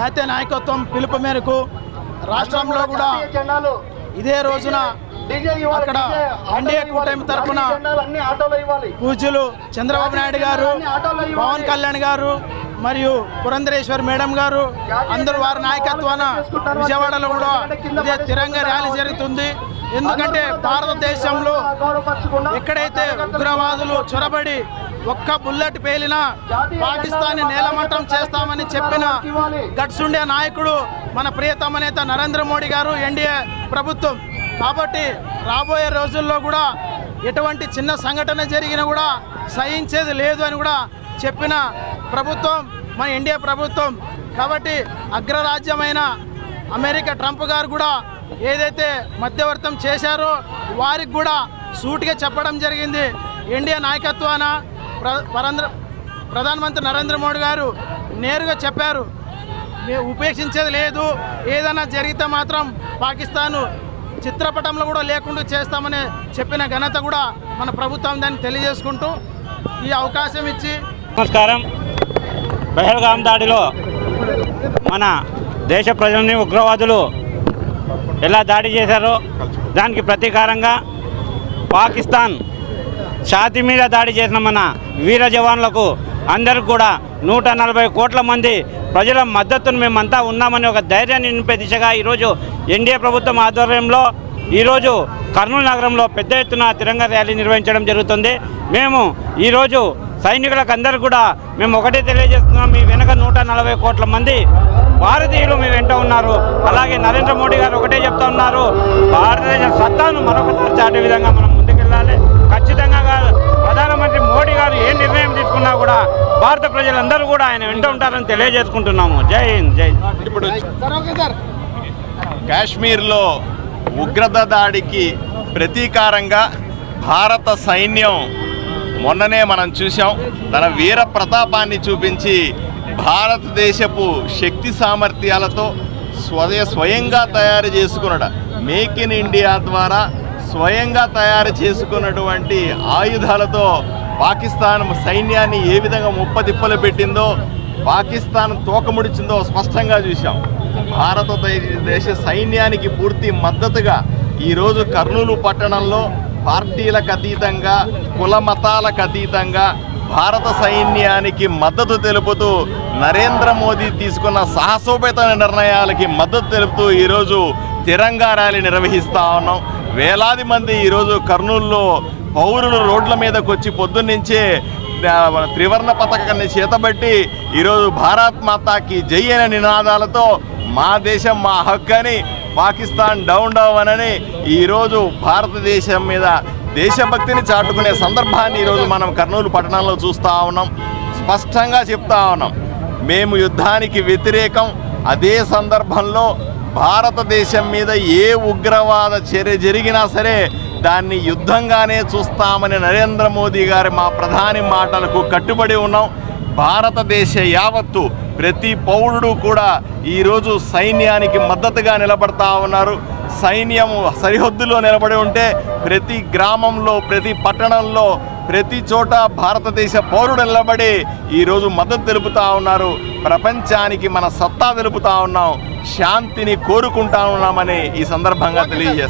జాతీయ నాయకత్వం పిలుపు మేరకు రాష్ట్రంలో కూడా ఇదే రోజున అక్కడ ఎన్డీఏ కూటమి తరఫున పూజ్యులు చంద్రబాబు నాయుడు గారు, పవన్ కళ్యాణ్ గారు మరియు పురంధరేశ్వరి మేడం గారు అందరూ వారి నాయకత్వాన విజయవాడలో కూడా ఇదే తిరంగా ర్యాలీ జరుగుతుంది. ఎందుకంటే భారతదేశంలో ఎక్కడైతే ఉగ్రవాదులు చొరబడి ఒక్క బుల్లెట్ పేలినా పాకిస్తాన్ని నేలమట్టం చేస్తామని చెప్పిన గట్స్ ఉండే నాయకుడు మన ప్రియతమ నేత నరేంద్ర మోడీ గారు, ఎన్డీఏ ప్రభుత్వం. కాబట్టి రాబోయే రోజుల్లో కూడా ఎటువంటి చిన్న సంఘటన జరిగినా కూడా సహించేది లేదు అని కూడా చెప్పిన ప్రభుత్వం మన ఎన్డీఏ ప్రభుత్వం. కాబట్టి అగ్రరాజ్యమైన అమెరికా ట్రంప్ గారు కూడా ఏదైతే మధ్యవర్తం చేశారో వారికి కూడా సూటిగా చెప్పడం జరిగింది. ఎన్డీఏ నాయకత్వాన ప్రధానమంత్రి నరేంద్ర మోడీ గారు నేరుగా చెప్పారు, మేము ఉపేక్షించేది లేదు, ఏదైనా జరిగితే మాత్రం పాకిస్తాన్ చిత్రపటంలో కూడా లేకుండా చేస్తామని చెప్పిన ఘనత కూడా మన ప్రభుత్వం దాన్ని తెలియజేసుకుంటూ ఈ అవకాశం ఇచ్చి నమస్కారం. పహల్గామ్ దాడిలో మన దేశ ప్రజల్ని ఉగ్రవాదులు ఎలా దాడి చేశారో దానికి ప్రతీకారంగా పాకిస్తాన్ ఛాతీ మీద దాడి చేసిన మన వీర జవాన్లకు అందరికి కూడా 140 కోట్ల మంది ప్రజల మద్దతును మేమంతా ఉన్నామని ఒక ధైర్యాన్ని నింపే దిశగా ఈరోజు ఎన్డీఏ ప్రభుత్వం ఆధ్వర్యంలో ఈరోజు కర్నూలు నగరంలో పెద్ద ఎత్తున తిరంగా ర్యాలీ నిర్వహించడం జరుగుతుంది. మేము ఈరోజు సైనికులకు అందరూ కూడా మేము ఒకటే తెలియజేస్తున్నాం, మీ వెనక 140 కోట్ల మంది భారతీయులు మీ వెంట ఉన్నారు. అలాగే నరేంద్ర మోడీ గారు ఒకటే చెప్తా ఉన్నారు, భారతదేశ సత్తాను మరొకసారి చాటే విధంగా మనం ముందుకెళ్ళాలి. ఖచ్చితంగా ప్రధానమంత్రి మోడీ గారు ఏ నిర్ణయం తీసుకున్నా కూడా భారత ప్రజలందరూ కూడా ఆయన వెంట ఉంటారని తెలియజేసుకుంటున్నాము. జై హింద్, జై హింద్. ఇప్పుడు కాశ్మీర్లో ఉగ్రత దాడికి ప్రతీకారంగా భారత సైన్యం మొన్ననే మనం చూసాం, తన వీర ప్రతాపాన్ని చూపించి భారతదేశపు శక్తి సామర్థ్యాలతో స్వయంగా తయారు చేసుకున్నాడు. మేక్ ఇన్ ఇండియా ద్వారా స్వయంగా తయారు చేసుకున్నటువంటి ఆయుధాలతో పాకిస్తాన్ సైన్యాన్ని ఏ విధంగా ముప్పతిప్పలు పెట్టిందో, పాకిస్తాన్ తోకముడిచిందో స్పష్టంగా చూసాం. భారతదేశ సైన్యానికి పూర్తి మద్దతుగా ఈరోజు కర్నూలు పట్టణంలో పార్టీలకు అతీతంగా, కుల మతాలకు అతీతంగా భారత సైన్యానికి మద్దతు తెలుపుతూ నరేంద్ర మోదీ తీసుకున్న సాహసోపేతమైన నిర్ణయాలకి మద్దతు తెలుపుతూ ఈరోజు తిరంగా ర్యాలీ నిర్వహిస్తూ ఉన్నాం. వేలాది మంది ఈరోజు కర్నూలులో పౌరులు రోడ్ల మీదకి వచ్చి పొద్దున్నుంచే త్రివర్ణ పతాకాన్ని చేతబట్టి ఈరోజు భారత్ మాతాకి జై అనే నినాదాలతో మా దేశం మా హక్కు అని, పాకిస్తాన్ డౌన్ డౌన్ అని ఈరోజు భారతదేశం మీద దేశభక్తిని చాటుకునే సందర్భాన్ని ఈరోజు మనం కర్నూలు పట్టణంలో చూస్తూ ఉన్నాం. స్పష్టంగా చెప్తా ఉన్నాం, మేము యుద్ధానికి వ్యతిరేకం. అదే సందర్భంలో భారతదేశం మీద ఏ ఉగ్రవాద చర్య జరిగినా సరే దాన్ని యుద్ధంగానే చూస్తామని నరేంద్ర మోదీ గారి మా ప్రధాని మాటలకు కట్టుబడి ఉన్నాం. భారతదేశ యావత్తు ప్రతి పౌరుడు కూడా ఈరోజు సైన్యానికి మద్దతుగా నిలబడతా ఉన్నారు. సైన్యం సరిహద్దులో నిలబడి ఉంటే ప్రతి గ్రామంలో, ప్రతి పట్టణంలో, ప్రతి చోట భారతదేశ పౌరుడు నిలబడి ఈరోజు మద్దతు తెలుపుతూ ఉన్నారు. ప్రపంచానికి మన సత్తా తెలుపుతా ఉన్నాం, శాంతిని కోరుకుంటా ఉన్నామని ఈ సందర్భంగా తెలియజేస్తాం.